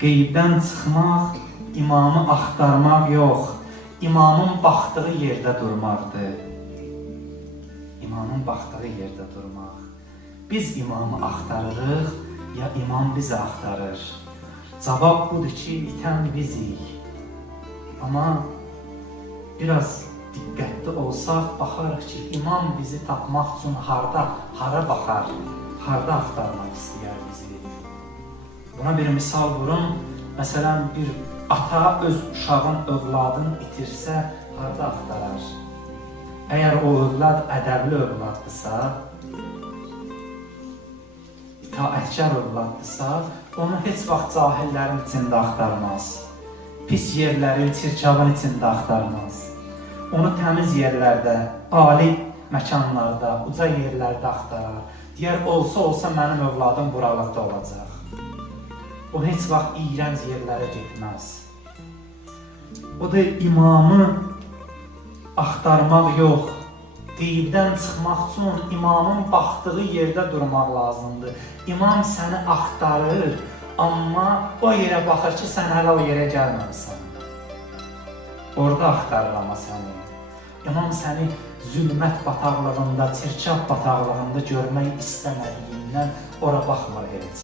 qeybdən çıxmaq, imamı axtarmaq yox, imamın baxdığı yerdə durmaqdır. İmamın baxdığı yerdə durmaq. Biz imamı axtarırıq, ya imam bizi axtarır? Cavab budur ki, itən bizik. Amma biraz diqqətli olsaq, baxarıq ki, imam bizi tapmaq üçün hara baxar, harda axtarmaq istəyər bizi. Buna bir misal vurun. Məsələn, bir ata öz uşağın, övladını itirsə, harda axtarar? Əgər o övlad ədəbli övladdırsa, itaətkar övladdırsa, onu heç vaxt cahillərin içində axtarmaz. Pis yerlərin, çirkabın içində axtarmaz. Onu təmiz yerlərdə, ali məkanlarda, uca yerlərdə axtarar. Deyər, olsa mənim övladım buralıqda olacaq. O heç vaxt iyrənc yerlərə getməz. O da imamı axtarmaq yox, qeybdən çıxmaq üçün imamın baxdığı yerdə durmaq lazımdır. İmam səni axtarır, amma o yerə baxır ki, sən hələ o yerə gəlməmisən. Orada axtarır amma səni. İmam səni zülmət bataqlığında, çirkab bataqlığında görmək istəmədiyindən ora baxmır heç.